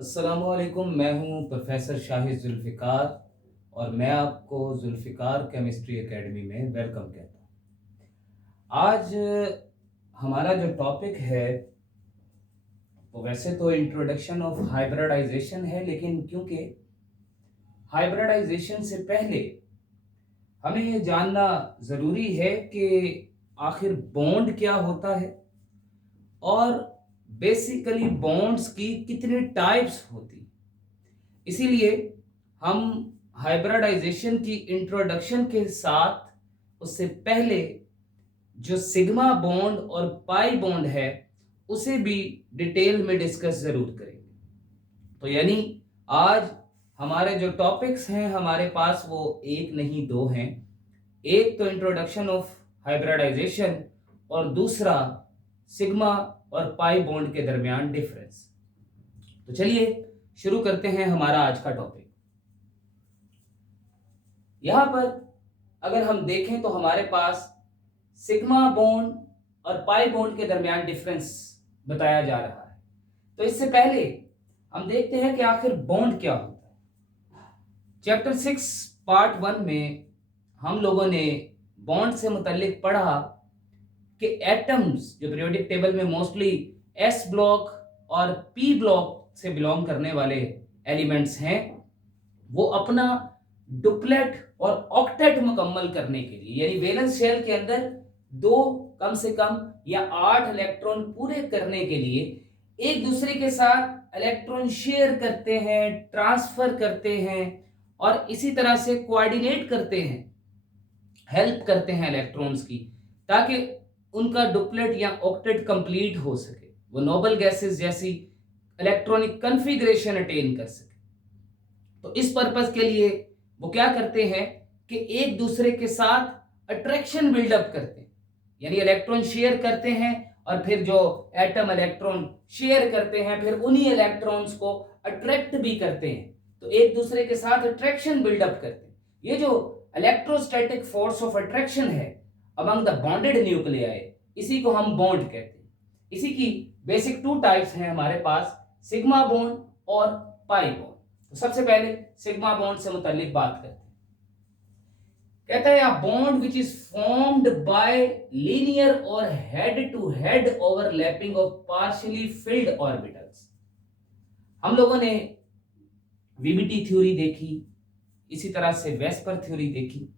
अस्सलामुअलैकुम। मैं हूं प्रोफेसर शाहिद जुल्फ़िकार और मैं आपको जुल्फ़िकार केमिस्ट्री एकेडमी में वेलकम कहता हूं। आज हमारा जो टॉपिक है वो वैसे तो इंट्रोडक्शन ऑफ हाइब्रिडाइजेशन है, लेकिन क्योंकि हाइब्रिडाइजेशन से पहले हमें ये जानना ज़रूरी है कि आखिर बॉन्ड क्या होता है और बेसिकली बॉन्ड्स की कितनी टाइप्स होती हैं। इसीलिए हम हाइब्रिडाइजेशन की इंट्रोडक्शन के साथ उससे पहले जो सिग्मा बॉन्ड और पाई बॉन्ड है उसे भी डिटेल में डिस्कस जरूर करेंगे। तो यानी आज हमारे जो टॉपिक्स हैं हमारे पास वो एक नहीं दो हैं। एक तो इंट्रोडक्शन ऑफ हाइब्रिडाइजेशन और दूसरा सिग्मा और पाई बॉन्ड के दरमियान डिफरेंस। तो चलिए शुरू करते हैं हमारा आज का टॉपिक। यहां पर अगर हम देखें तो हमारे पास सिग्मा बॉन्ड और पाई बॉन्ड के दरमियान डिफरेंस बताया जा रहा है। तो इससे पहले हम देखते हैं कि आखिर बॉन्ड क्या होता है। चैप्टर 6 पार्ट 1 में हम लोगों ने बॉन्ड से मुताल्लिक पढ़ा कि एटम्स जो पीरियोडिक टेबल में मोस्टली एस ब्लॉक और पी ब्लॉक से बिलोंग करने वाले एलिमेंट्स हैं, वो अपना डुप्लेट और ऑक्टेट मुकम्मल करने के लिए यानी वैलेंस शेल के अंदर दो कम से कम या 8 इलेक्ट्रॉन पूरे करने के लिए एक दूसरे के साथ इलेक्ट्रॉन शेयर करते हैं, ट्रांसफर करते हैं और इसी तरह से कोऑर्डिनेट करते हैं, हेल्प करते हैं इलेक्ट्रॉन्स की, ताकि उनका डुप्लेट या ऑक्टेट कंप्लीट हो सके, वो नोबल गैसेस जैसी इलेक्ट्रॉनिक कॉन्फ़िगरेशन अटेन कर सके। तो इस पर्पस के लिए वो क्या करते हैं कि एक दूसरे के साथ अट्रैक्शन बिल्डअप करते हैं, यानी इलेक्ट्रॉन शेयर करते हैं और फिर जो एटम इलेक्ट्रॉन शेयर करते हैं फिर उन्हीं इलेक्ट्रॉन्स को अट्रैक्ट भी करते हैं। तो एक दूसरे के साथ अट्रैक्शन बिल्डअप करते हैं। ये जो इलेक्ट्रोस्टैटिक फोर्स ऑफ अट्रैक्शन है अमंग द बॉन्डेड न्यूक्लियाई, इसी को हम बॉन्ड कहते हैं। इसी की बेसिक 2 टाइप्स हैं हमारे पास, सिग्मा बॉन्ड और पाई बॉन्ड। तो सबसे पहले सिग्मा बॉन्ड से मुताल्लिक बात करते हैं। कहता है a bond which is formed by linear or head to head overlapping of partially filled orbitals। हम लोगों ने वीबीटी थ्योरी देखी, इसी तरह से वेस्पर थ्योरी देखी।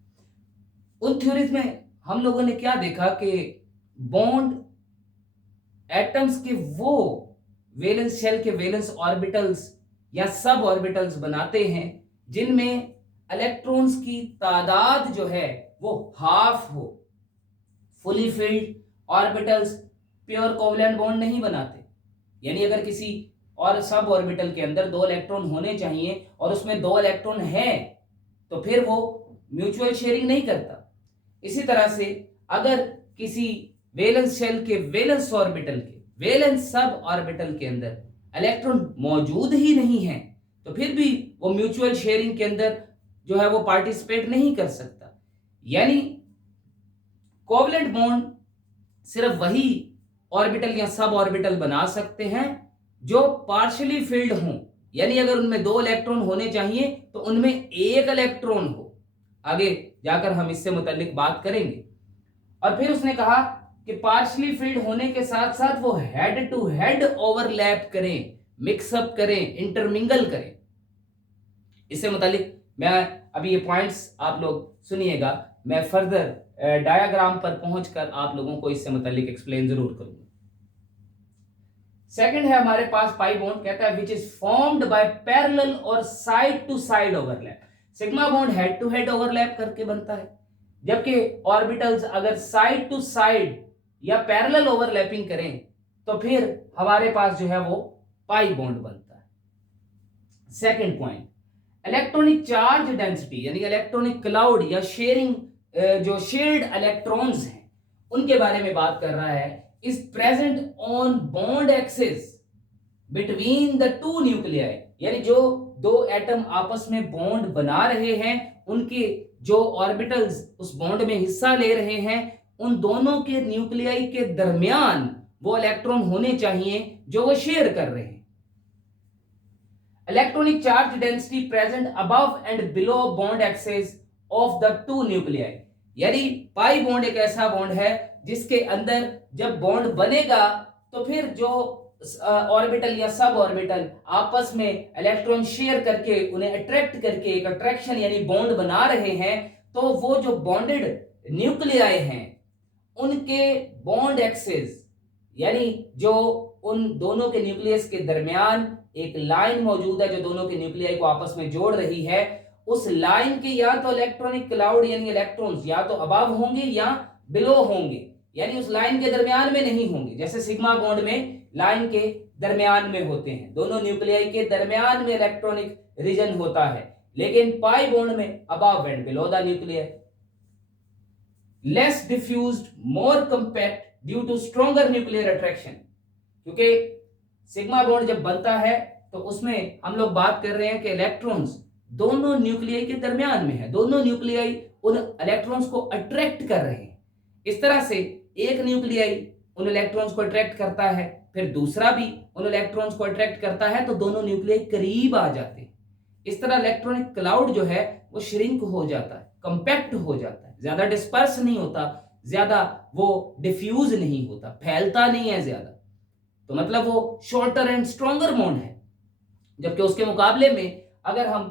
उन थ्योरीज में हम लोगों ने क्या देखा कि बॉन्ड एटम्स के वो वैलेंस शेल के वैलेंस ऑर्बिटल्स या सब ऑर्बिटल्स बनाते हैं जिनमें इलेक्ट्रॉन्स की तादाद जो है वो हाफ हो। Fully filled orbitals pure covalent bond नहीं बनाते, यानी अगर किसी और सब ऑर्बिटल के अंदर 2 इलेक्ट्रॉन होने चाहिए और उसमें 2 इलेक्ट्रॉन है तो फिर वो म्यूचुअल शेयरिंग नहीं करता। इसी तरह से अगर किसी वैलेंस शेल के वैलेंस ऑर्बिटल के वैलेंस सब ऑर्बिटल के अंदर इलेक्ट्रॉन मौजूद ही नहीं है तो फिर भी वो म्यूचुअल शेयरिंग के अंदर जो है वो पार्टिसिपेट नहीं कर सकता। यानी कोवलेंट बॉन्ड सिर्फ वही ऑर्बिटल या सब ऑर्बिटल बना सकते हैं जो पार्शियली फिल्ड हों, यानी अगर उनमें 2 इलेक्ट्रॉन होने चाहिए तो उनमें 1 इलेक्ट्रॉन हो। आगे जाकर हम इससे मुताल्लिक बात करेंगे। और फिर उसने कहा कि पार्शियली फिल्ड होने के साथ साथ वो हेड टू हेड ओवरलैप करें, मिक्सअप करें, इंटरमिंगल करें। इससे मुताल्लिक मैं अभी ये पॉइंट्स आप लोग सुनिएगा, मैं फर्दर डायग्राम पर पहुंचकर आप लोगों को इससे मुताल्लिक एक्सप्लेन जरूर करूंगा। सेकंड है हमारे पास पाई बॉन्ड, कहता है which is formed by parallel और side to side overlap. Sigma bond head to head overlap करके बनता है, जबकि ऑर्बिटल्स अगर साइड टू साइड या पैरेलल ओवरलैपिंग करें तो फिर हमारे पास जो है वो पाई बॉन्ड बनता है। Second point, electronic charge density यानी इलेक्ट्रॉनिक क्लाउड या शेयरिंग, जो शेयर्ड इलेक्ट्रॉन्स हैं उनके बारे में बात कर रहा है, is present on bond axis between the 2 nuclei, यानी जो 2 एटम आपस में बॉन्ड बना रहे हैं उनके जो ऑर्बिटल्स उस बॉन्ड में हिस्सा ले रहे हैं उन दोनों के न्यूक्लियाई के दरमियान वो इलेक्ट्रॉन होने चाहिए जो वो शेयर कर रहे हैं। Electronic charge density present above and below bond axis of the two nuclei, यानी पाई बॉन्ड एक ऐसा बॉन्ड है जिसके अंदर जब बॉन्ड बनेगा तो फिर जो ऑर्बिटल या सब ऑर्बिटल आपस में इलेक्ट्रॉन शेयर करके उन्हें अट्रैक्ट करके एक अट्रैक्शन यानी बॉन्ड बना रहे हैं, तो वो जो बॉन्डेड न्यूक्लियाई हैं उनके बॉन्ड एक्सेस यानी जो उन दोनों के न्यूक्लियस के दरमियान एक लाइन मौजूद है जो दोनों के न्यूक्लियाई को आपस में जोड़ रही है, उस लाइन के या तो इलेक्ट्रॉनिक क्लाउड यानी इलेक्ट्रॉन्स या तो अबव होंगे या बिलो होंगे, यानी उस लाइन के दरमियान में नहीं होंगे। जैसे सिग्मा बॉन्ड में लाइन के दरमियान में होते हैं, दोनों न्यूक्लियाई के दरमियान में इलेक्ट्रॉनिक रीजन होता है, लेकिन पाई बॉन्ड में above and below the nuclear. Less diffused, more compact due to stronger nuclear attraction, क्योंकि सिग्मा बॉन्ड जब बनता है तो उसमें हम लोग बात कर रहे हैं कि इलेक्ट्रॉन्स दोनों न्यूक्लियाई के दरमियान में है, दोनों न्यूक्लियाई उन इलेक्ट्रॉन्स को अट्रैक्ट कर रहे हैं। इस तरह से एक न्यूक्लियाई उन इलेक्ट्रॉन्स को अट्रैक्ट करता है, फिर दूसरा भी उन इलेक्ट्रॉन्स को अट्रैक्ट करता है, तो दोनों न्यूक्लियाई करीब आ जाते हैं। इस तरह इलेक्ट्रॉनिक क्लाउड जो है वो श्रिंक हो जाता है, कंपैक्ट हो जाता है, ज्यादा डिस्पर्स नहीं होता, ज्यादा वो डिफ्यूज नहीं होता, फैलता नहीं है ज्यादा, तो मतलब वो शॉर्टर एंड स्ट्रॉन्गर बॉन्ड है। जबकि उसके मुकाबले में अगर हम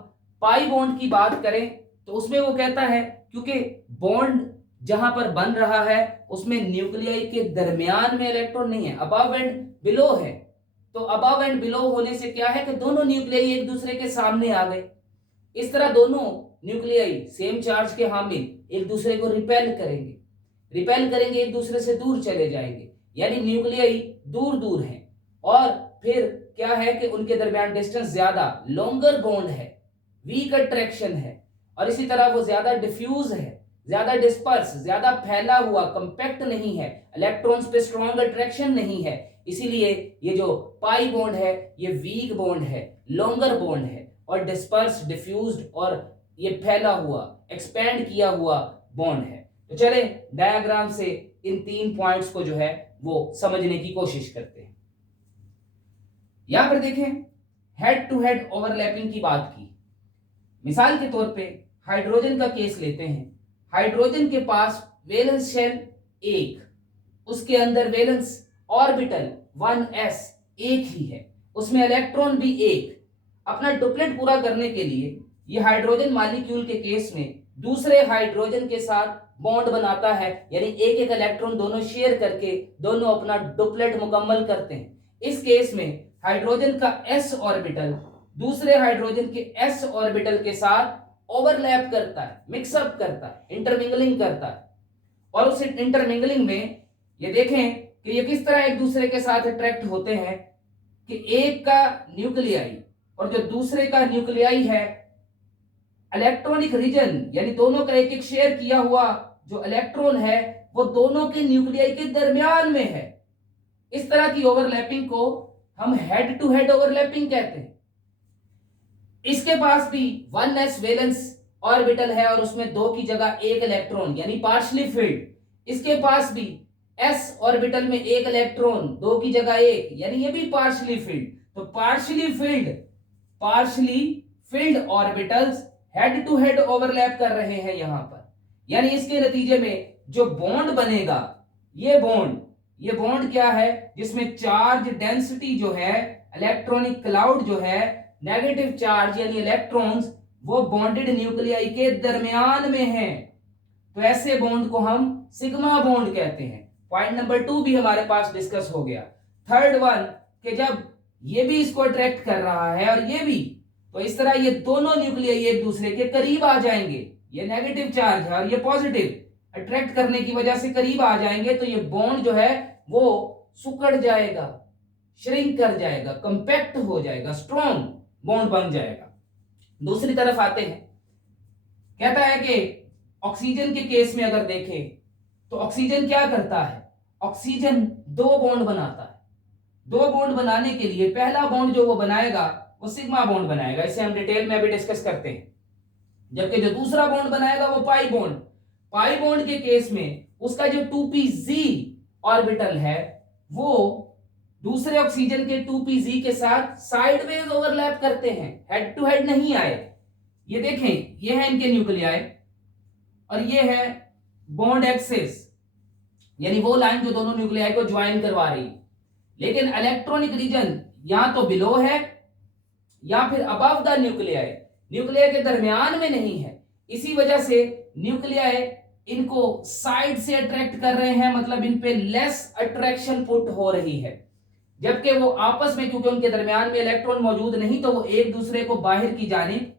पाई बॉन्ड की बात करें तो उसमें वो कहता है क्योंकि बॉन्ड जहां पर बन रहा है उसमें न्यूक्लियाई के दरमियान में इलेक्ट्रॉन नहीं है, अबव एंड बिलो है, तो अबव एंड बिलो होने से क्या है कि दोनों न्यूक्लियाई एक दूसरे के सामने आ गए। इस तरह दोनों न्यूक्लियाई सेम चार्ज के हामिल एक दूसरे को रिपेल करेंगे, एक दूसरे से दूर चले जाएंगे, यानी न्यूक्लियाई दूर दूर हैं, और फिर क्या है कि उनके दरमियान डिस्टेंस ज्यादा, लॉन्गर बॉन्ड है, वीक अट्रैक्शन है, और इसी तरह वो ज्यादा डिफ्यूज है, ज्यादा डिस्पर्स, ज्यादा फैला हुआ, कंपैक्ट नहीं है, इलेक्ट्रॉन्स पे स्ट्रॉन्ग अट्रैक्शन नहीं है। इसीलिए ये जो पाई बॉन्ड है ये वीक बॉन्ड है, लॉन्गर बॉन्ड है, और डिस्पर्स, डिफ्यूज्ड और ये फैला हुआ, एक्सपैंड किया हुआ बॉन्ड है। तो चले डायग्राम से इन 3 पॉइंट्स को जो है वो समझने की कोशिश करते हैं। यहां पर देखें, हेड टू हेड ओवरलैपिंग की बात की। मिसाल के तौर पे हाइड्रोजन का केस लेते हैं। हाइड्रोजन के पास वैलेंस शेल 1, उसके अंदर वैलेंस ऑर्बिटल 1s एक ही है, उसमें इलेक्ट्रॉन भी एक। अपना डुप्लेट पूरा करने के लिए ये हाइड्रोजन मॉलिक्यूल के केस में दूसरे हाइड्रोजन के साथ बॉन्ड बनाता है, यानी एक एक इलेक्ट्रॉन दोनों शेयर करके दोनों अपना डुप्लेट मुकम्मल करते हैं। इस केस में हाइड्रोजन का s ऑर्बिटल दूसरे हाइड्रोजन के s ऑर्बिटल के साथ ओवरलैप करता है, मिक्सअप करता है, इंटरमिंगलिंग करता है, और उस इंटरमिंगलिंग में ये देखें कि ये किस तरह एक दूसरे के साथ अट्रैक्ट होते हैं कि एक का न्यूक्लियाई और जो दूसरे का न्यूक्लियाई है, इलेक्ट्रॉनिक रीजन यानी दोनों का एक एक शेयर किया हुआ जो इलेक्ट्रॉन है वो दोनों के न्यूक्लियाई के दरमियान में है। इस तरह की ओवरलैपिंग को हम हेड टू हेड ओवरलैपिंग कहते हैं। इसके पास भी 1s वैलेंस ऑर्बिटल है और उसमें 2 की जगह एक इलेक्ट्रॉन यानी पार्शियली फिल्ड। इसके पास भी s ऑर्बिटल में एक इलेक्ट्रॉन, 2 की जगह एक, यानी ये भी पार्शियली फिल्ड। तो partially filled orbitals head to head overlap कर रहे हैं यहां पर, यानी इसके नतीजे में जो बॉन्ड बनेगा, ये बॉन्ड क्या है, जिसमें चार्ज डेंसिटी जो है, इलेक्ट्रॉनिक क्लाउड जो है, नेगेटिव चार्ज यानी इलेक्ट्रॉन्स वो बॉन्डेड न्यूक्लियाई के दरमियान में है, तो ऐसे बॉन्ड को हम सिग्मा बॉन्ड कहते हैं। पॉइंट नंबर 2 भी हमारे पास डिस्कस हो गया। थर्ड वन कि जब ये भी इसको अट्रैक्ट कर रहा है और ये भी, तो इस तरह ये दोनों न्यूक्लियाई एक दूसरे के करीब आ जाएंगे। ये नेगेटिव चार्ज है और ये पॉजिटिव, अट्रैक्ट करने की वजह से करीब आ जाएंगे, तो ये बॉन्ड जो है वो सुकड़ जाएगा, श्रिंक कर जाएगा, कंपैक्ट हो जाएगा, स्ट्रॉन्ग बॉन्ड बन जाएगा। दूसरी तरफ आते हैं, कहता है कि ऑक्सीजन के केस में अगर देखें तो ऑक्सीजन क्या करता है, ऑक्सीजन 2 बॉन्ड बनाता है। 2 बॉन्ड बनाने के लिए पहला बॉन्ड जो वो बनाएगा वो सिग्मा बॉन्ड बनाएगा, इसे हम डिटेल में अभी डिस्कस करते हैं। जबकि जो दूसरा बॉन्ड बनाएगा वो पाई बॉन्ड के केस में उसका जो 2pz ऑर्बिटल है वो दूसरे ऑक्सीजन के 2pz के साथ साइडवेज ओवरलैप करते हैं, हेड टू हेड नहीं आए। ये देखें, ये है इनके न्यूक्लियाई और ये है बॉन्ड एक्सिस, यानी वो लाइन जो दोनों न्यूक्लियाई को ज्वाइन करवा रही है। लेकिन इलेक्ट्रॉनिक रीजन या तो बिलो है या फिर अबव द न्यूक्लियाई, न्यूक्लियाई के दरमियान में नहीं है। इसी वजह से न्यूक्लियाई इनको साइड से अट्रैक्ट कर रहे हैं, मतलब इन पे लेस अट्रैक्शन पुट हो रही है। जबकि वो आपस में, क्योंकि उनके दरमियान में इलेक्ट्रॉन मौजूद नहीं, तो वो एक दूसरे को बाहर की जानिब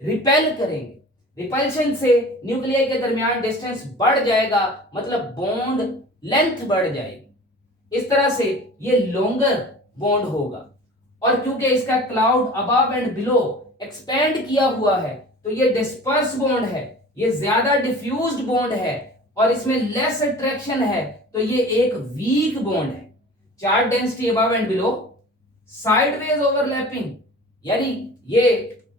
रिपेल करेंगे। रिपल्शन से न्यूक्लियाई के दरमियान डिस्टेंस बढ़ जाएगा, मतलब बॉन्ड लेंथ बढ़ जाएगी। इस तरह से ये लॉन्गर बॉन्ड होगा। और क्योंकि इसका cloud above and below expand किया हुआ है, तो ये डिस्पर्स बॉन्ड है, ये ज्यादा डिफ्यूज्ड बॉन्ड है और इसमें लेस अट्रैक्शन है, तो ये एक वीक बॉन्ड है। Charge density above and below, sideways overlapping, यानी ये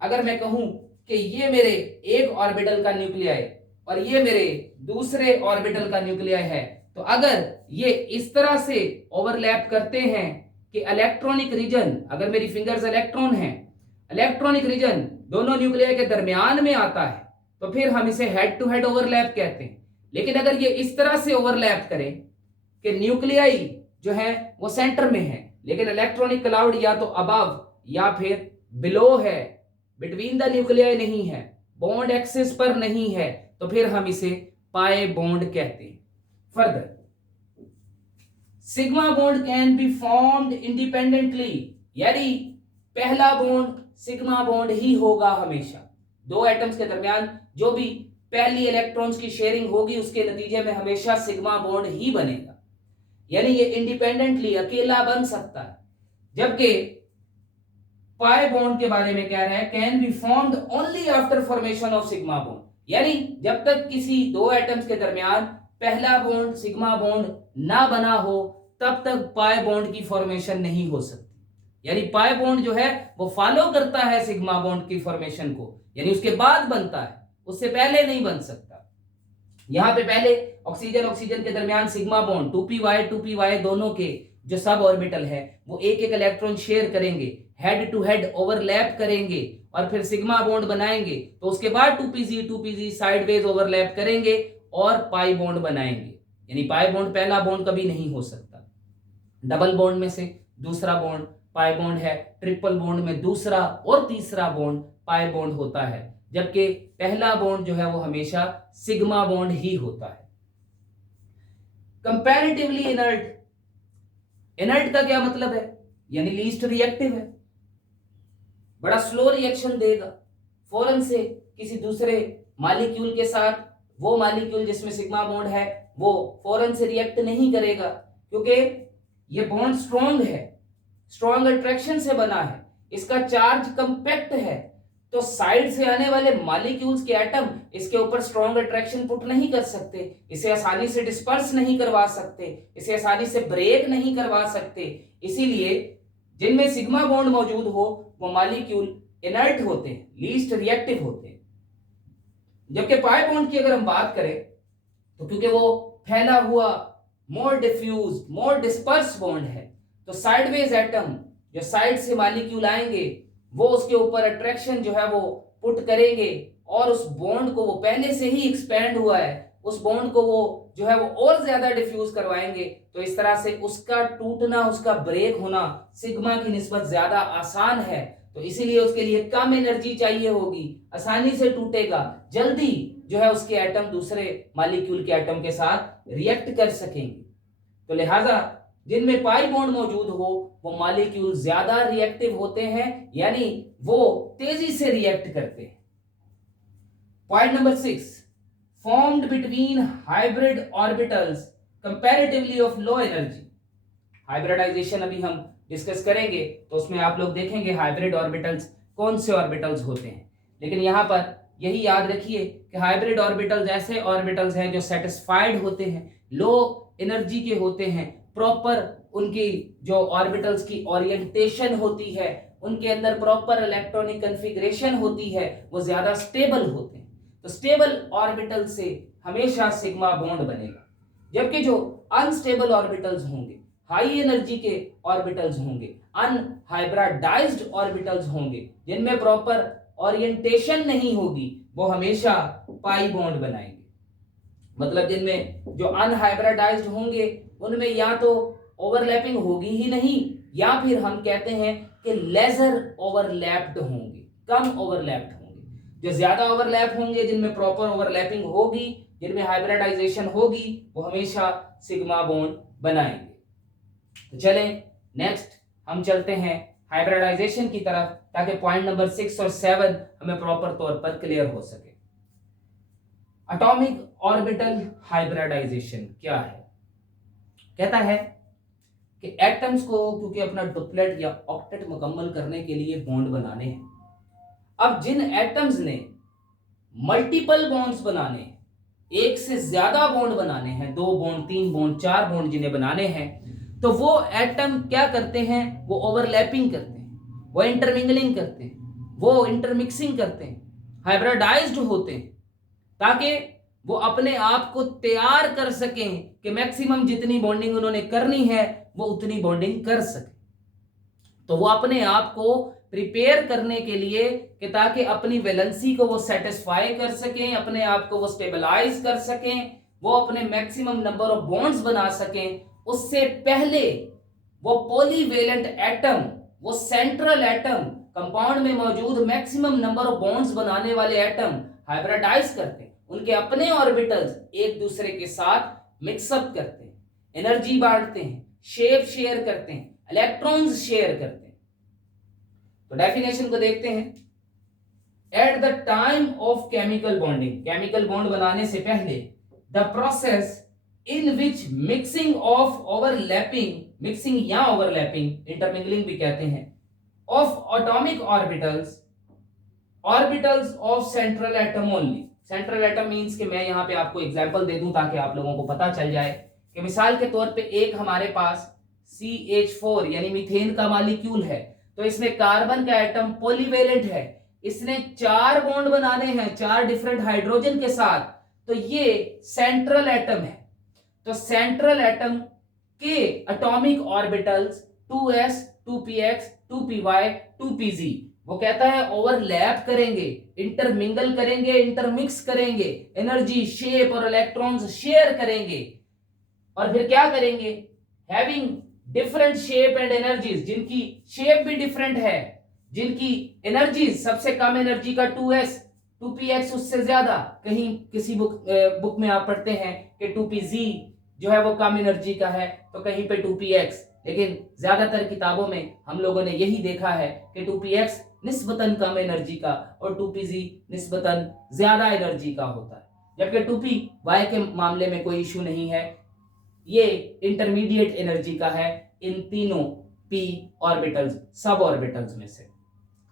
अगर मैं कहूं कि ये मेरे एक ऑर्बिटल का न्यूक्लियाई और ये मेरे दूसरे ऑर्बिटल का न्यूक्लियाई है, तो अगर ये इस तरह से ओवरलैप करते हैं कि इलेक्ट्रॉनिक रीजन, अगर मेरी फिंगर्स इलेक्ट्रॉन है, इलेक्ट्रॉनिक रीजन दोनों न्यूक्लियाई के दरमियान में आता है, तो फिर हम इसे हेड टू हेड ओवरलैप कहते हैं। लेकिन अगर ये इस तरह से ओवरलैप करें कि न्यूक्लियाई जो है वो सेंटर में है, लेकिन इलेक्ट्रॉनिक क्लाउड या तो अबव या फिर बिलो है, बिटवीन द न्यूक्लियाई नहीं है, बॉन्ड एक्सिस पर नहीं है, तो फिर हम इसे पाई बॉन्ड कहते हैं। Further, sigma bond can be formed independently, यानी पहला बॉन्ड सिग्मा बॉन्ड ही होगा हमेशा। दो एटम्स के दरमियान जो भी पहली इलेक्ट्रॉन्स की शेयरिंग होगी, उसके नतीजे में हमेशा सिग्मा बॉन्ड ही बनेगा, यानी ये इंडिपेंडेंटली अकेला बन सकता है। जबकि पाई बॉन्ड के बारे में कह रहे हैं, can be formed only after formation of sigma bond, यानी जब तक किसी दो एटम्स के दरमियान पहला बॉन्ड सिग्मा बॉन्ड ना बना हो, तब तक पाई बॉन्ड की फॉर्मेशन नहीं हो सकती। यानी पाई बॉन्ड जो है वो फॉलो करता है सिग्मा बॉन्ड की फॉर्मेशन को, यानी उसके बाद बनता है, उससे पहले नहीं बन सकता। यहां पे पहले ऑक्सीजन ऑक्सीजन के दरमियान सिग्मा बॉन्ड 2py दोनों के जो सब ऑर्बिटल है वो एक एक इलेक्ट्रॉन शेयर करेंगे, हेड टू हेड ओवरलैप करेंगे और फिर सिग्मा बॉन्ड बनाएंगे। तो उसके बाद 2pz साइडवेज ओवरलैप करेंगे और पाई बॉन्ड बनाएंगे। यानी पाई बॉन्ड पहला बॉन्ड कभी नहीं हो सकता। डबल बॉन्ड में से दूसरा बॉन्ड पाई बॉन्ड है, ट्रिपल बॉन्ड में दूसरा और तीसरा बॉन्ड पाई बॉन्ड होता है, जबकि पहला बॉन्ड जो है वो हमेशा सिग्मा बॉन्ड ही होता है। कंपैरेटिवली इनर्ट, इनर्ट का क्या मतलब है? यानी लीस्ट रिएक्टिव है, बड़ा स्लो रिएक्शन देगा, फौरन से किसी दूसरे मॉलिक्यूल के साथ वो मॉलिक्यूल जिसमें सिग्मा बॉन्ड है वो फौरन से रिएक्ट नहीं करेगा, क्योंकि ये बॉन्ड स्ट्रॉन्ग है, स्ट्रॉन्ग अट्रैक्शन से बना है, इसका चार्ज कंपैक्ट है, तो साइड से आने वाले मॉलिक्यूल्स के एटम इसके ऊपर स्ट्रॉन्ग अट्रैक्शन पुट नहीं कर सकते, इसे आसानी से डिस्पर्स नहीं करवा सकते, इसे आसानी से ब्रेक नहीं करवा सकते। इसीलिए जिनमें सिग्मा बॉन्ड मौजूद हो वो मॉलिक्यूल इनर्ट होते हैं, लीस्ट रिएक्टिव होते हैं। जबकि पाई बॉन्ड की अगर हम बात करें तो क्योंकि वो फैला हुआ मोर डिफ्यूज मोर डिस्पर्स बॉन्ड है, तो साइडवेज एटम जो साइड से मॉलिक्यूल आएंगे वो उसके ऊपर अट्रैक्शन जो है वो पुट करेंगे और उस बॉन्ड को, वो पहले से ही एक्सपेंड हुआ है, उस बॉन्ड को वो जो है वो और ज्यादा डिफ्यूज करवाएंगे। तो इस तरह से उसका टूटना, उसका ब्रेक होना सिग्मा की निस्बत ज्यादा आसान है, तो इसीलिए उसके लिए कम एनर्जी चाहिए होगी, आसानी से टूटेगा, जल्दी जो है उसके एटम दूसरे मॉलिक्यूल के एटम के साथ रिएक्ट कर सकेंगे। तो लिहाजा जिनमें पाई बॉन्ड मौजूद हो वो मॉलिक्यूल ज्यादा रिएक्टिव होते हैं, यानी वो तेजी से रिएक्ट करते हैं। Point number 6, formed between hybrid orbitals comparatively of low energy. Hybridization अभी हम डिस्कस करेंगे, तो उसमें आप लोग देखेंगे हाइब्रिड ऑर्बिटल्स कौन से ऑर्बिटल्स होते हैं। लेकिन यहाँ पर यही याद रखिए कि हाइब्रिड ऑर्बिटल्स ऐसे ऑर्बिटल्स हैं जो सेटिस्फाइड होते हैं, लो एनर्जी के होते हैं, प्रॉपर उनकी जो ऑर्बिटल्स की ओरिएंटेशन होती है, उनके अंदर प्रॉपर इलेक्ट्रॉनिक कॉन्फ़िगरेशन होती है, वो ज्यादा स्टेबल होते हैं। तो स्टेबल ऑर्बिटल से हमेशा सिग्मा बॉन्ड बनेगा, जबकि जो अनस्टेबल ऑर्बिटल्स होंगे, हाई एनर्जी के ऑर्बिटल्स होंगे, अनहाइब्रिडाइज्ड ऑर्बिटल्स होंगे, जिनमें प्रॉपर ओरिएंटेशन नहीं होगी, वो हमेशा पाई बॉन्ड बनाएंगे। मतलब जिनमें जो अनहाइब्रिडाइज्ड होंगे उनमें या तो ओवरलैपिंग होगी ही नहीं, या फिर हम कहते हैं कि लेजर ओवरलैप्ड होंगे, कम ओवरलैप्ड होंगे। जो ज्यादा ओवरलैप होंगे, जिनमें प्रॉपर ओवरलैपिंग होगी, जिनमें हाइब्रिडाइजेशन होगी, वो हमेशा सिग्मा बॉन्ड बनाएंगे। तो चलें नेक्स्ट हम चलते हैं हाइब्रिडाइजेशन की तरफ, ताकि पॉइंट नंबर 6 और 7 हमें प्रॉपर तौर पर क्लियर हो सके। एटॉमिक ऑर्बिटल हाइब्रिडाइजेशन क्या है? कहता है कि एटम्स को क्योंकि अपना डुप्लेट या ऑक्टेट मुकम्मल करने के लिए बॉन्ड बनाने हैं। अब जिन एटम्स ने मल्टीपल बॉन्ड्स बनाने हैं, एक से ज्यादा बॉन्ड बनाने हैं, 2 बॉन्ड, 3 बॉन्ड, 4 बॉन्ड जिन्हें बनाने हैं, तो वो एटम क्या करते हैं? वो ओवरलैपिंग करते हैं, वो इंटरमिंगलिंग करते हैं, वो इंटरमिक्सिंग करते हैं, हाइब्रिडाइज्ड होते हैं, ताकि वो अपने आप को तैयार कर सकें कि मैक्सिमम जितनी बॉन्डिंग उन्होंने करनी है वो उतनी बॉन्डिंग कर सके। तो वो अपने आप को प्रिपेयर करने के लिए कि ताकि अपनी वैलेंसी को वो सेटिस्फाई कर सकें, अपने आप को वो स्टेबलाइज कर सकें, वो अपने मैक्सिमम नंबर ऑफ बॉन्ड्स बना सकें, उससे पहले वो पॉलीवेलेंट एटम, वो सेंट्रल एटम, कंपाउंड में मौजूद मैक्सिमम नंबर ऑफ बॉन्ड्स बनाने वाले एटम हाइब्रिडाइज करते हैं, उनके अपने ऑर्बिटल्स एक दूसरे के साथ मिक्सअप करते हैं, एनर्जी बांटते हैं, शेप शेयर करते हैं, इलेक्ट्रॉन्स शेयर करते हैं। तो डेफिनेशन को देखते हैं। At the time of chemical bonding, chemical bond बनाने से पहले, the process in which mixing of overlapping, mixing या ओवरलैपिंग, इंटरमिंगलिंग भी कहते हैं, of atomic orbitals of central atom only. Central atom means कि मैं यहां पे आपको एग्जांपल दे दूं ताकि आप लोगों को पता चल जाए कि मिसाल के तौर पे एक हमारे पास CH4 यानी मीथेन का मॉलिक्यूल है, तो इसमें कार्बन का एटम पॉलीवेलेंट है, इसने 4 बॉन्ड बनाने हैं 4 डिफरेंट हाइड्रोजन के साथ, तो ये सेंट्रल एटम है। तो सेंट्रल एटम के atomic orbitals 2s 2px 2py 2pz, वो कहता है ओवरलैप करेंगे, इंटरमिंगल करेंगे, इंटरमिक्स करेंगे, एनर्जी, शेप और इलेक्ट्रॉन्स शेयर करेंगे, और फिर क्या करेंगे? Having different shape and energies, जिनकी शेप भी डिफरेंट है, जिनकी एनर्जी सबसे कम एनर्जी का 2s 2px, उससे ज्यादा, कहीं किसी बुक में आप पढ़ते हैं कि 2pz जो है वो कम एनर्जी का है, तो कहीं पे 2px, लेकिन ज्यादातर किताबों में हम लोगों ने यही देखा है कि 2px निस्बतन कम एनर्जी का और 2pz निस्बतन ज्यादा एनर्जी का होता है, जबकि 2py के मामले में कोई इशू नहीं है, ये इंटरमीडिएट एनर्जी का है इन तीनों p ऑर्बिटल्स, सब ऑर्बिटल्स में से।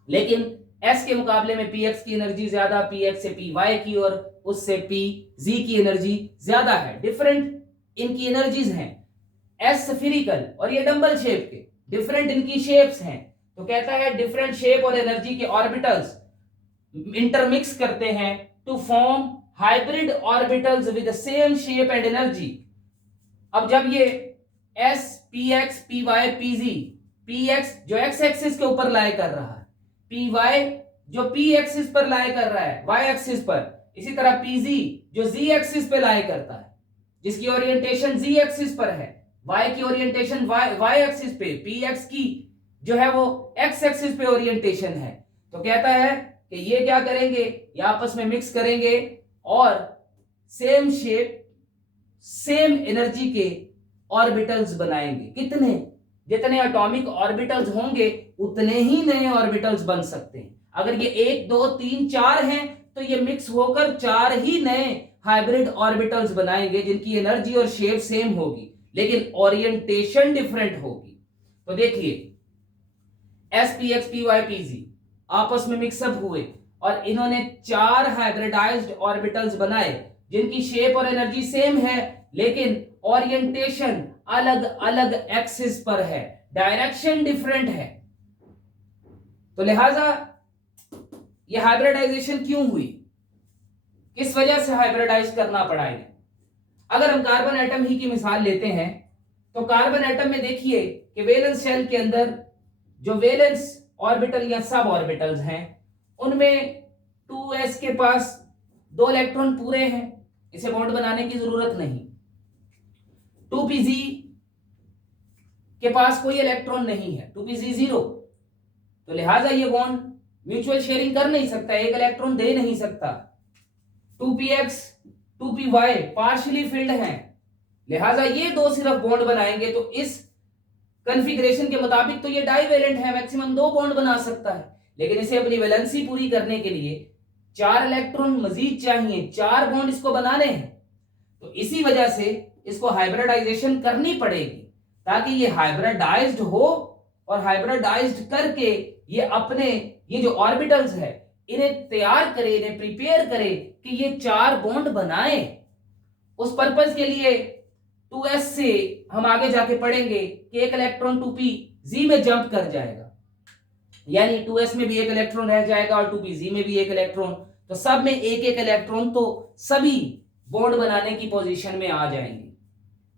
लेकिन s के मुकाबले में px की एनर्जी ज्यादा, px से py की और उससे pz की एनर्जी ज्यादा है, डिफरेंट इनकी एनर्जीज हैं, s स्फीरिकल और ये डंबल शेप के, डिफरेंट इनकी शेप्स हैं। तो कहता है डिफरेंट शेप और एनर्जी के ऑर्बिटल्स इंटरमिक्स करते हैं to form hybrid orbitals with the same shape and energy. अब जब ये s px py pz, px जो x एक्सिस के ऊपर लाई कर रहा है, py जो p एक्सिस पर लाई कर रहा है y एक्सिस पर, इसी तरह pz जो z एक्सिस पे लाई करता है, जिसकी ओरिएंटेशन z एक्सिस पर है, y की ओरिएंटेशन y एक्सिस पे, px की जो है वो x एक्सिस पे ओरिएंटेशन है। तो कहता है कि ये क्या करेंगे? ये आपस में मिक्स करेंगे और सेम शेप सेम एनर्जी के ऑर्बिटल्स बनाएंगे। कितने? जितने एटॉमिक ऑर्बिटल्स होंगे उतने ही नए ऑर्बिटल्स बन सकते हैं। अगर ये 1 2 3 4 हैं तो ये मिक्स होकर 4 ही नए हाइब्रिड ऑर्बिटल्स बनाएंगे, जिनकी एनर्जी और शेप सेम होगी लेकिन ओरिएंटेशन डिफरेंट होगी। तो देखिए s px py pz आपस में मिक्सअप हुए और इन्होंने 4 हाइब्रिडाइज्ड ऑर्बिटल्स बनाए, जिनकी शेप और एनर्जी सेम है लेकिन ओरिएंटेशन अलग अलग एक्सिस पर है, डायरेक्शन डिफरेंट है। तो लिहाजा यह हाइब्रिडाइजेशन क्यों हुई, किस वजह से हाइब्रिडाइज करना पड़ा इन्हें? अगर हम कार्बन एटम ही की मिसाल लेते हैं तो कार्बन एटम में देखिए कि वैलेंस शेल के अंदर जो वैलेंस ऑर्बिटल या सब ऑर्बिटल्स हैं उनमें 2s के पास 2 इलेक्ट्रॉन पूरे हैं, इसे बॉन्ड बनाने की जरूरत नहीं। 2pz के पास कोई इलेक्ट्रॉन नहीं है, 2pz 0, तो लिहाजा ये बॉन्ड म्यूचुअल शेयरिंग कर नहीं सकता, एक इलेक्ट्रॉन दे नहीं सकता। 2px 2py पार्शियली फिल्ड हैं, लिहाजा ये दो सिर्फ बॉन्ड बनाएंगे, तो इस कॉन्फ़िगरेशन के मुताबिक तो ये डाइवेलेंट है, मैक्सिमम 2 बॉन्ड बना सकता है। लेकिन इसे अपनी वैलेंसी पूरी करने के लिए 4 इलेक्ट्रॉन मजीद चाहिए, 4 बॉन्ड इसको बनाने हैं। तो इसी वजह से इसको हाइब्रिडाइजेशन करनी पड़ेगी ताकि ये हाइब्रिडाइज्ड हो, और हाइब्रिडाइज्ड करके ये अपने ये जो ऑर्बिटल्स है इन्हें तैयार करे, इन्हें प्रिपेयर करे कि ये 4 बॉन्ड बनाए। उस पर्पस के लिए 2s से हम आगे जाके पढ़ेंगे कि एक इलेक्ट्रॉन 2pz में जंप कर जाएगा, यानी 2s में भी एक इलेक्ट्रॉन रह जाएगा और 2pz में भी एक इलेक्ट्रॉन, तो सब में एक एक इलेक्ट्रॉन, तो सभी बॉन्ड बनाने की पोजीशन में आ जाएंगे।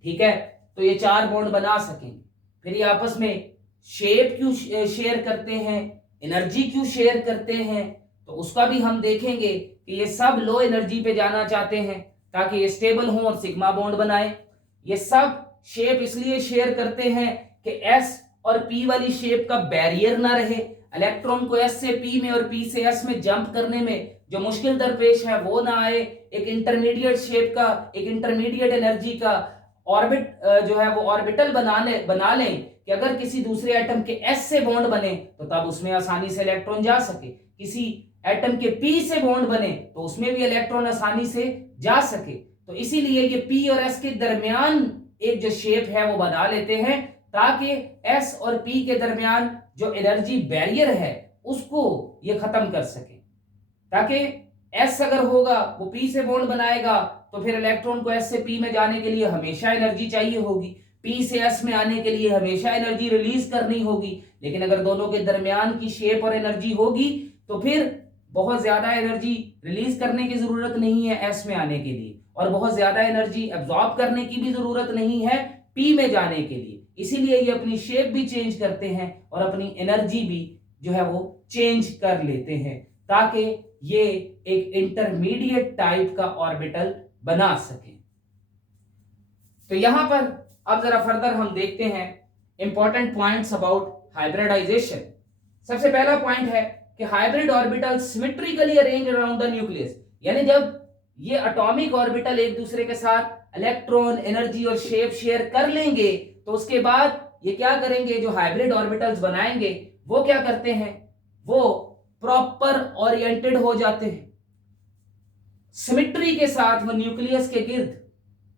ठीक है, तो ये 4 बॉन्ड बना सकेंगे। फिर ये आपस में शेप क्यों शेयर करते हैं, एनर्जी क्यों शेयर करते हैं, तो उसका भी हम देखेंगे कि ये सब लो एनर्जी पे जाना चाहते हैं ताकि ये स्टेबल हो और सिग्मा बॉन्ड बनाए। ये सब शेप इसलिए शेयर करते हैं कि s और p वाली शेप का बैरियर ना रहे, इलेक्ट्रॉन को s से p में और p से s में जंप करने में जो मुश्किल दरपेश है वो ना आए, एक इंटरमीडिएट शेप का, एक इंटरमीडिएट एनर्जी का ऑर्बिट जो है वो ऑर्बिटल बना लें कि अगर किसी दूसरे एटम के s से बॉन्ड बने तो तब उसमें आसानी से इलेक्ट्रॉन जा सके, किसी एटम के p से बॉन्ड बने तो उसमें भी इलेक्ट्रॉन आसानी से जा सके। तो इसीलिए ये p और s के दरमियान एक जो शेप है वो बना लेते हैं ताकि s और p के दरमियान जो एनर्जी बैरियर है उसको ये खत्म कर सके, ताकि s अगर होगा वो p से बॉन्ड बनाएगा तो फिर इलेक्ट्रॉन को s से p में जाने के लिए हमेशा एनर्जी चाहिए होगी, p से s में आने के लिए हमेशा एनर्जी रिलीज करनी होगी। लेकिन अगर दोनों के दरमियान की शेप और एनर्जी होगी तो फिर बहुत ज्यादा एनर्जी रिलीज करने की जरूरत नहीं है s में आने के लिए, और बहुत ज्यादा एनर्जी एब्जॉर्ब करने की भी जरूरत नहीं है p में जाने के लिए। इसीलिए ये अपनी शेप भी चेंज करते हैं और अपनी एनर्जी भी जो है वो चेंज कर लेते हैं ताकि ये एक इंटरमीडिएट टाइप का ऑर्बिटल बना सके। तो यहां पर अब जरा फर्दर हम देखते हैं इंपॉर्टेंट पॉइंट्स अबाउट हाइब्रिडाइजेशन। सबसे पहला पॉइंट है कि hybrid orbital symmetrically arrange around the nucleus, यानी जब ये एटॉमिक ऑर्बिटल एक दूसरे के साथ इलेक्ट्रॉन, एनर्जी और शेप शेयर कर लेंगे तो उसके बाद ये क्या करेंगे, जो हाइब्रिड ऑर्बिटल्स बनाएंगे वो क्या करते हैं, वो प्रॉपर ओरिएंटेड हो जाते हैं, सिमेट्री के साथ वो न्यूक्लियस के गिर्द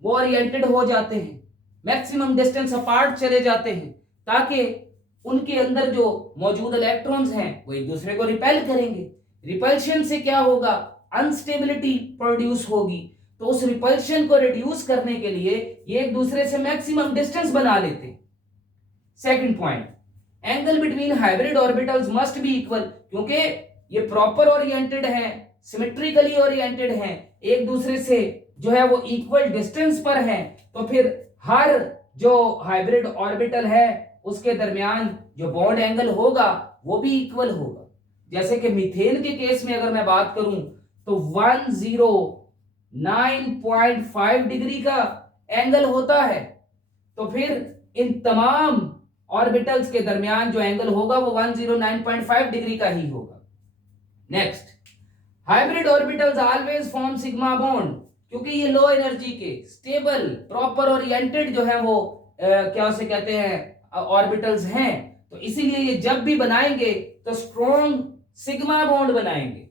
वो ओरिएंटेड हो जाते हैं, मैक्सिमम डिस्टेंस अपार्ट चले जाते हैं ताकि उनके अंदर जो मौजूद इलेक्ट्रॉन्स हैं वो एक दूसरे को रिपेल करेंगे। रिपल्शन से क्या होगा, अनस्टेबिलिटी प्रोड्यूस होगी, तो उस रिपल्शन को रिड्यूस करने के लिए ये एक दूसरे से मैक्सिमम डिस्टेंस बना लेते हैं। Second point, angle between hybrid orbitals must be equal, क्योंकि ये प्रॉपर ओरिएंटेड हैं, सिमेट्रिकली ओरिएंटेड हैं, एक दूसरे से जो है वो इक्वल डिस्टेंस पर हैं, तो फिर हर जो हाइब्रिड ऑर्बिटल है उसके दरमियान जो बॉन्ड एंगल होगा वो भी इक्वल होगा। जैसे कि मीथेन के केस में अगर मैं बात करूं तो 109.5 डिग्री का एंगल होता है, तो फिर इन तमाम ऑर्बिटल्स के दरमियान जो एंगल होगा वो 109.5 डिग्री का ही होगा। Next, hybrid orbitals always form sigma bond, क्योंकि ये लो एनर्जी के स्टेबल प्रॉपर ओरिएंटेड जो है वो क्या उसे कहते हैं ऑर्बिटल्स हैं, तो इसीलिए ये जब भी बनाएंगे तो स्ट्रॉन्ग सिग्मा बॉन्ड बनाएंगे।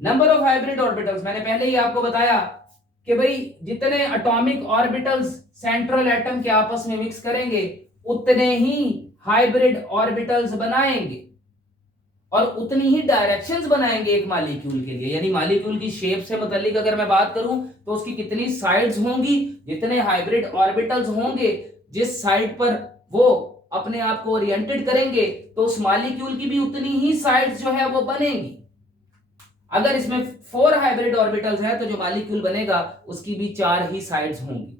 नंबर ऑफ हाइब्रिड ऑर्बिटल्स, मैंने पहले ही आपको बताया कि भाई जितने एटॉमिक ऑर्बिटल्स सेंट्रल एटम के आपस में मिक्स करेंगे उतने ही हाइब्रिड ऑर्बिटल्स बनाएंगे और उतनी ही डायरेक्शंस बनाएंगे एक मॉलिक्यूल के लिए। यानी मॉलिक्यूल की शेप से मुतालिक अगर मैं बात करूं तो उसकी कितनी साइड्स होंगी, जितने हाइब्रिड ऑर्बिटल्स होंगे, जिस साइड पर वो अपने आप को ओरिएंटेड करेंगे तो उस मॉलिक्यूल की भी उतनी ही साइड्स जो है वो बनेगी। अगर इसमें 4 हाइब्रिड ऑर्बिटल्स है तो जो मॉलिक्यूल बनेगा उसकी भी 4 ही साइड्स होंगी।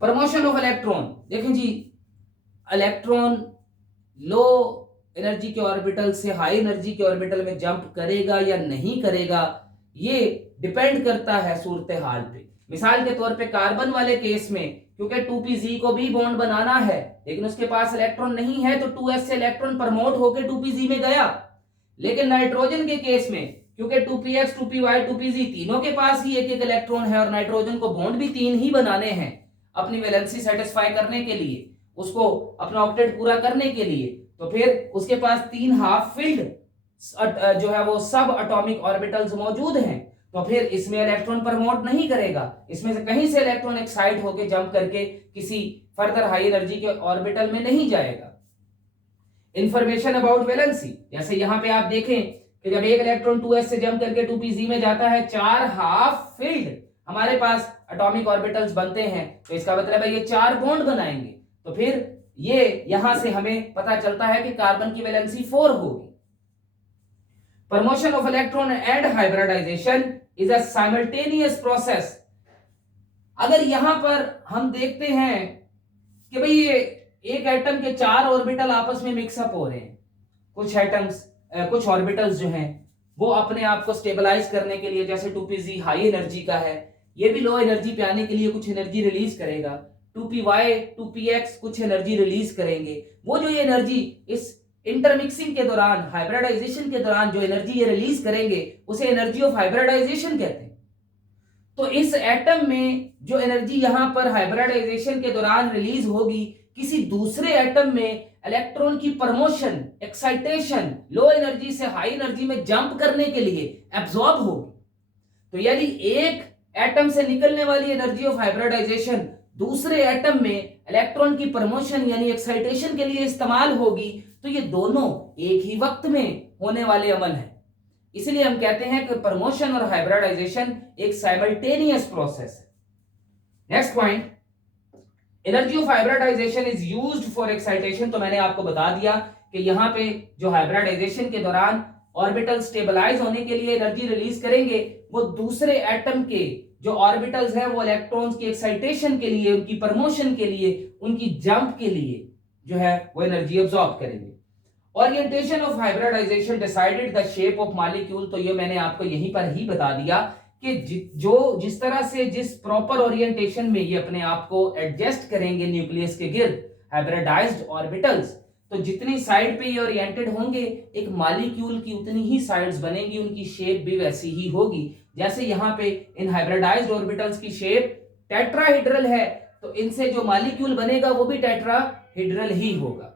प्रमोशन ऑफ इलेक्ट्रॉन, देखें जी, इलेक्ट्रॉन लो एनर्जी के ऑर्बिटल से हाई एनर्जी के ऑर्बिटल में जंप करेगा या नहीं करेगा, ये डिपेंड करता है सूरत हाल पे। मिसाल के तौर पे कार्बन वाले केस में, क्योंकि 2pz को भी बॉन्ड बनाना है लेकिन उसके पास इलेक्ट्रॉन नहीं है, तो 2s से इलेक्ट्रॉन प्रमोट होकर 2pz में गया। लेकिन नाइट्रोजन के केस में, क्योंकि 2px 2py 2pz तीनों के पास ही एक एक इलेक्ट्रॉन है और नाइट्रोजन को बॉन्ड भी 3 ही बनाने हैं अपनी वैलेंसी सेटिस्फाई करने के लिए, उसको अपना ऑक्टेट पूरा करने के लिए, तो फिर उसके पास 3 हाफ फिल्ड जो है वो सब एटॉमिक ऑर्बिटल्स मौजूद हैं, तो फिर इसमें इलेक्ट्रॉन प्रमोट नहीं करेगा। इसमें से कहीं से इलेक्ट्रॉन एक्साइट होकर जंप करके किसी फर्दर हाई एनर्जी के ऑर्बिटल में नहीं जाएगा। इंफॉर्मेशन अबाउट वैलेंसी, जैसे यहां पे आप देखें कि जब एक इलेक्ट्रॉन 2s से जंप करके 2pz में जाता है, 4 हाफ फिल्ड हमारे पास एटॉमिक ऑर्बिटल्स बनते हैं, तो इसका मतलब है ये 4 बॉन्ड बनाएंगे, तो फिर ये यहां से हमें पता चलता है कि कार्बन की वैलेंसी 4 होगी। Promotion of electron and hybridization is a simultaneous process. अगर यहां पर हम देखते हैं कि भाई ये एक एटम के 4 ऑर्बिटल आपस में मिक्सअप हो रहे हैं, कुछ ऑर्बिटल्स जो हैं वो अपने आप को स्टेबलाइज करने के लिए, जैसे 2pz हाई एनर्जी का है, ये भी लो एनर्जी पे आने के लिए कुछ एनर्जी रिलीज करेगा, 2py 2px कुछ एनर्जी रिलीज करेंगे। वो जो ये एनर्जी इस इंटरमिक्सिंग के दौरान, हाइब्रिडाइजेशन के दौरान जो एनर्जी ये रिलीज करेंगे, उसे एनर्जी ऑफ हाइब्रिडाइजेशन कहते हैं। तो इस एटम में जो एनर्जी यहां पर हाइब्रिडाइजेशन के दौरान रिलीज होगी, किसी दूसरे एटम में इलेक्ट्रॉन की प्रमोशन, एक्साइटेशन, लो एनर्जी से हाई एनर्जी में जंप करने के लिए एब्जॉर्ब होगी। तो यदि एक एटम से निकलने वाली एनर्जी ऑफ हाइब्रिडाइजेशन दूसरे एटम में इलेक्ट्रॉन की प्रमोशन यानी एक्साइटेशन के लिए इस्तेमाल होगी, तो ये दोनों एक ही वक्त में होने वाले अमल हैं। इसलिए हम कहते हैं कि प्रमोशन और हाइब्रिडाइजेशन एक साइमल्टेनियस प्रोसेस है। Next point, energy of hybridization is used for excitation. तो मैंने आपको बता दिया कि यहां पे जो हाइब्रिडाइजेशन के दौरान ऑर्बिटल स्टेबलाइज होने के लिए एनर्जी रिलीज करेंगे, वो दूसरे एटम के जो ऑर्बिटल्स हैं वो इलेक्ट्रॉन्स की एक्साइटेशन के लिए, उनकी प्रमोशन के लिए, उनकी जंप के लिए जो है वो एनर्जी अब्सॉर्ब करेंगे। Orientation of hybridization decided the shape of molecule. तो ये मैंने आपको यहीं पर ही बता दिया कि जिस तरह से जिस प्रॉपर ओरिएंटेशन में ये अपने आप को एडजस्ट करेंगे न्यूक्लियस के गिर्द हाइब्रिडाइज्ड ऑर्बिटल्स, तो जितनी साइड पे ये ओरिएंटेड होंगे, एक मॉलिक्यूल की उतनी ही साइड्स बनेंगी, उनकी शेप भी वैसी ही होगी। जैसे यहाँ पे इन हाइब्रिडाइज्ड ऑर्बिटल्स की शेप टेट्राहेड्रल है, तो इनसे जो मॉलिक्यूल बनेगा वो भी टेट्राहेड्रल ही होगा।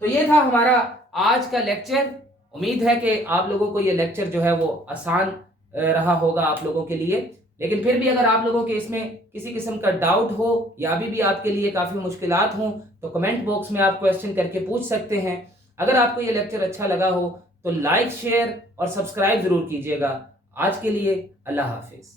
तो ये था हमारा आज का लेक्चर। उम्मीद है कि आप लोगों को ये लेक्चर जो है वो आसान रहा होगा आप लोगों के लिए। लेकिन फिर भी अगर आप लोगों के इसमें किसी किस्म का डाउट हो या अभी भी आपके लिए काफी मुश्किलात हों, तो कमेंट बॉक्स में आप क्वेश्चन करके पूछ सकते हैं। अगर आपको ये लेक्चर अच्छा लगा हो तो लाइक, शेयर और सब्सक्राइब जरूर कीजिएगा। आज के लिए अल्लाह हाफिज।